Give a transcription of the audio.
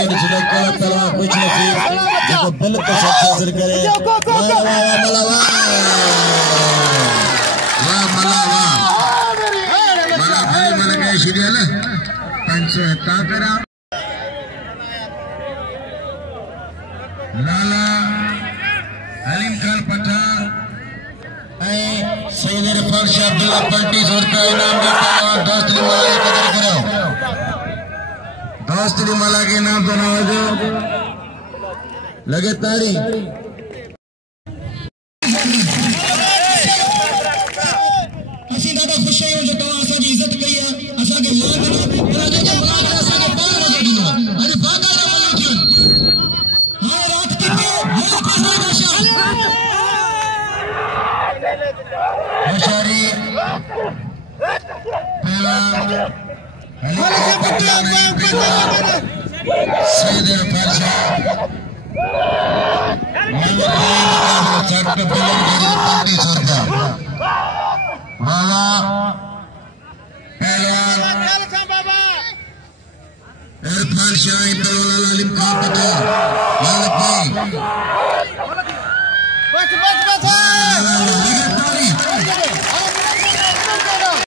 के निचले को पहलवान कुछ नहीं देखो दिल को हासिल करे लाला हलीम खान पठाण सैयद इरफान शाह पलटी जोड़ता इनाम देता दोस्त दी माला की कदर करो दोस्त दी माला के नाम तो नवाजो लगे ताड़ी असी दादा खुश आहियूं जो तव्हां असांजी इज़त कई आहे असांखे यादि होशियारी शहीद इरफान शाह हलीम खान पठाण